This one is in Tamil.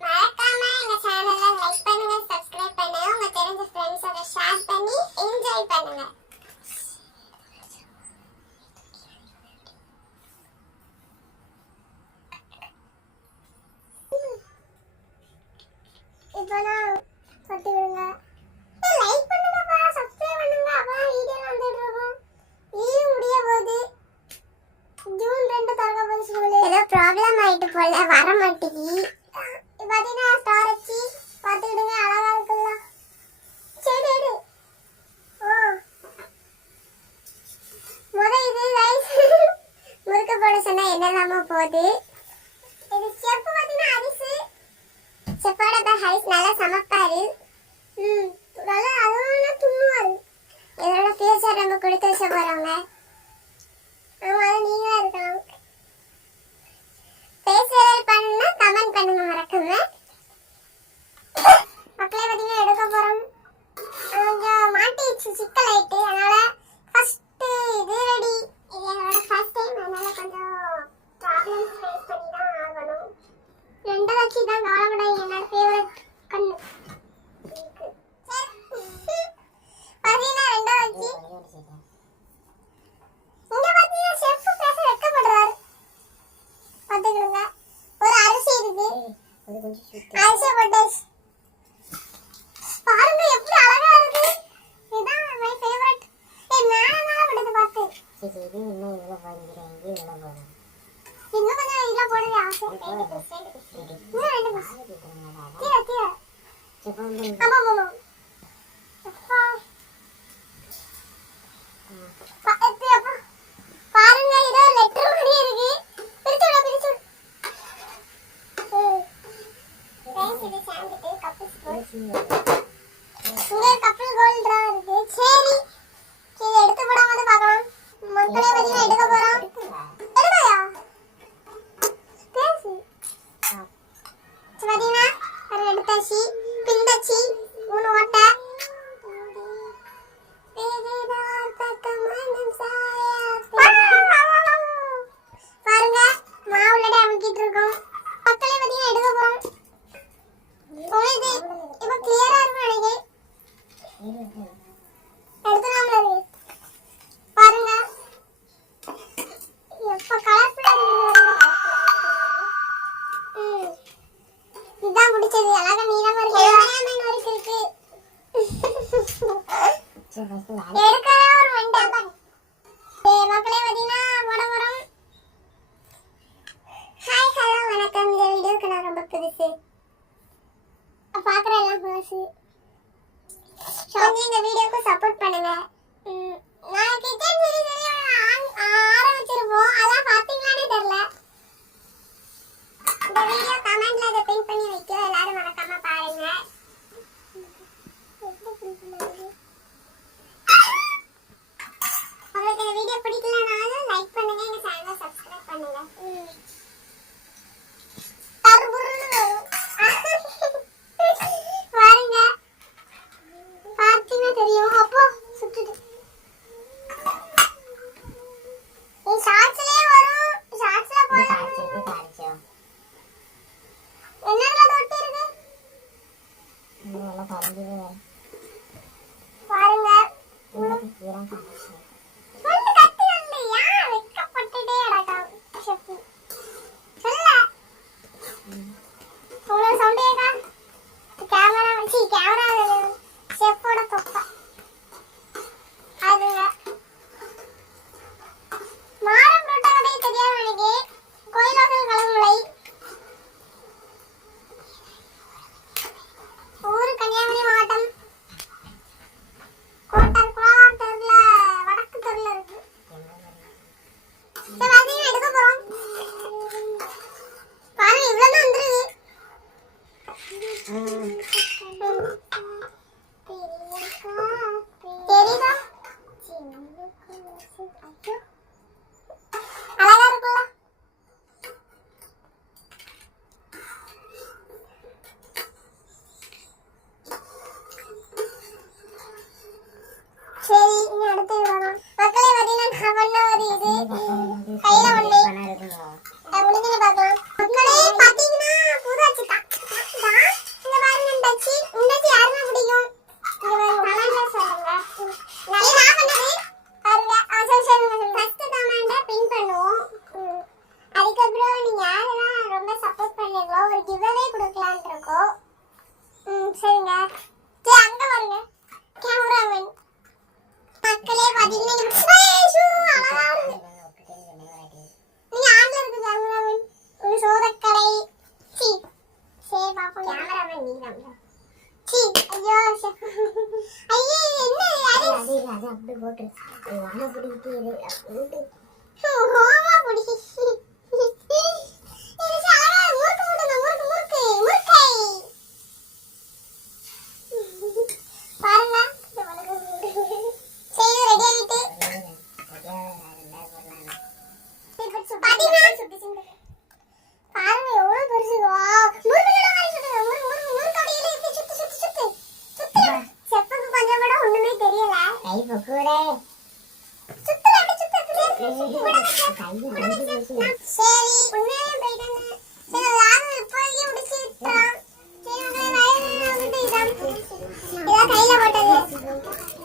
மறக்காம எங்க சேனலை லைக் பண்ணுங்க, சப்ஸ்கிரைப் பண்ணுங்க, உங்க தெரிஞ்ச ஃப்ரெண்ட்ஸோட ஷேர் பண்ணி என்ஜாய் பண்ணுங்க. இப்போதான் பட்டு விடுங்க, லைக் பண்ணுங்கப்பா, சப்ஸ்கிரைப் பண்ணுங்க, அப்பதான் வீடியோ வந்துட்டு இருக்கும். லீவ் முடிய போகுது, ஜூன் 2 திறக்க போகுது ஸ்கூல். ஏதோ ப்ராப்ளம் ஆயிட்டு போல, வர மாட்டேங்கி. பாத்தீங்கன்னா ஸ்டார் வச்சு பார்த்துக்கிடுங்க, அழகா இருக்குல்ல. சரி எடு. இது ரைஸ் முறுக்க போட சொன்னா என்னலாமா போகுது. இது செஃப் பாத்தீங்கன்னா அரிசி செஃப்போட ஹரிஸ் நல்லா சமைப்பாரு. நல்லா அழகான துண்ணுவாரு. இதோட ஃபியூச்சர் நம்ம கொடுத்து வச்ச போறவங்க. ஆமா, அது நீங்களா இருக்கலாம். பேசுறது பண்ணா கமெண்ட் பண்ணுங்க மறக்காம. மக்களே பாத்தீங்கன்னா எடுக்க போறோம். கொஞ்சம் மாட்டிச்சு, சிக்கல் ஆயிட்டு, அதனால ஃபர்ஸ்ட் இது ரெடி. இது என்னோட ஃபர்ஸ்ட் டைம், அதனால கொஞ்சம் ப்ராப்ளம்ஸ் ஃபேஸ் பண்ணி தான் ஆகணும். 2 வச்சு தான் கவலைப்பட, என்னோட ஃபேவரட் கண்ணு பாத்தீங்கன்னா 2 வச்சு இங்க பாத்தீங்கன்னா செஃப் பேச வெக்கப்படுறாரு. பாத்துக்கிடுங்க, ஒரு அரிசி இருக்கு, அரிசி போட்டாச்சு. பாருங்க எப்படி அழகா இருக்கு. இதுதான் மை ஃபேவரட். நானா விடுது பாத்து. சரி இது இன்னும் இவ்வளவு வாங்குறேன், இவ்வளவு வரும். இன்னும் கொஞ்சம் இதா போடுங்க, ஆசை. இன்னும் 2 பீஸ். கீழ கீழ. ஆமா ஆமா. அப்பா. பாருங்க, இதோ லெட்டர் மாதிரி இருக்கு. பிரிச்சுடா பிரிச்சு. இது சாந்துட்டு கப்பு ஸ்பூன். இங்க கப்பல் கோல்ட்ரா இருக்கு. சரி, இத எடுத்து போடாம வந்து பார்க்கலாம். மக்களே பாத்தீங்கன்னா எடுக்க போறோம். எடுக்கயா? பேசு. பாத்தீங்கன்னா ஒரு எடுத்தாச்சு, பிந்தாச்சு, 3 ஓட்டை. பாருங்க, மாவுலட அமுக்கிட்டு இருக்கோம். மக்களே பாத்தீங்கன்னா எடுக்க போறோம். உங்களுக்கு இப்ப கிளியரா இருக்கும் நினைக்கிறேன். எடுத்துலாம்ல இது. பாருங்க எப்ப கலர்ஃபுல்லா இருக்கு. இதான் பிடிச்சது, அழகா நீளமா இருக்கு. கேமராமேன் வரைக்கும் இருக்கு. எடுக்கவே ஒரு மண்டை. மக்களே பாத்தீங்கன்னா போட போறோம். ஹாய் ஹலோ வணக்கம். இந்த வீடியோக்கு நான் ரொம்ப புதுசு, பாக்குற எல்லாம் புதுசு. கொஞ்சம் இந்த வீடியோக்கு சப்போர்ட் பண்ணுங்க. நான் கிச்சன் சீரிஸ் ஆரம்பிச்சிருப்போம், அதான் பாத்தீங்களானே தெரியல. இந்த வீடியோ கமெண்ட்ல அதை பின் பண்ணி வைக்க, எல்லாரும் மறக்காம பாருங்க. உங்களுக்கு இந்த வீடியோ பிடிக்கலனாலும் லைக் பண்ணுங்க, எங்க சேனலை சப்ஸ்கிரைப் பண்ணுங்க. தர்புருன்னு வரும். பாருங்க, பார்த்தீங்கன்னா தெரியும். அப்போ சுட்டுது. ஷார்ட்ஸ்லயே வரும், ஷார்ட்ஸ்ல போடலாம். என்னதுல தொட்டி இருக்கு பாருங்க. சொல்லு, கத்தி வரலையா? வெக்கப்பட்டுட்டே அடக்கம் ஷெஃப். சொல்ல உங்களுக்கு சவுண்ட் கேட்கா? கேமரா வச்சு கேமரா ஷெஃப்போட தொப்பை அதுங்க. மாரம் புரோட்டா கடை தெரியாது எனக்கு. கோயிலாசல் கலங்குலை, ஊரு கன்னியாகுமரி மாவட்டம், கோட்டார் குளார் தெருல, வடக்கு தெருல இருக்கு. சரி பாத்தீங்கன்னா எடுக்க போறோம். பாருங்க, இவ்வளவுதான் வந்துருது. தெரியுதா? அழகா இருக்குல்ல? சரி, இனி அடுத்து விடலாம். மக்களே பாத்தீங்கன்னா நான் பண்ண ஒரு இது கையில ஒண்ணு முடிஞ்சுன்னு பார்க்கலாம். மக்களே பாத்தீங்கன்னா போட்டு வாழை பிடிக்கிட்டு போட்டு ஓமா பிடி கையில போட்டது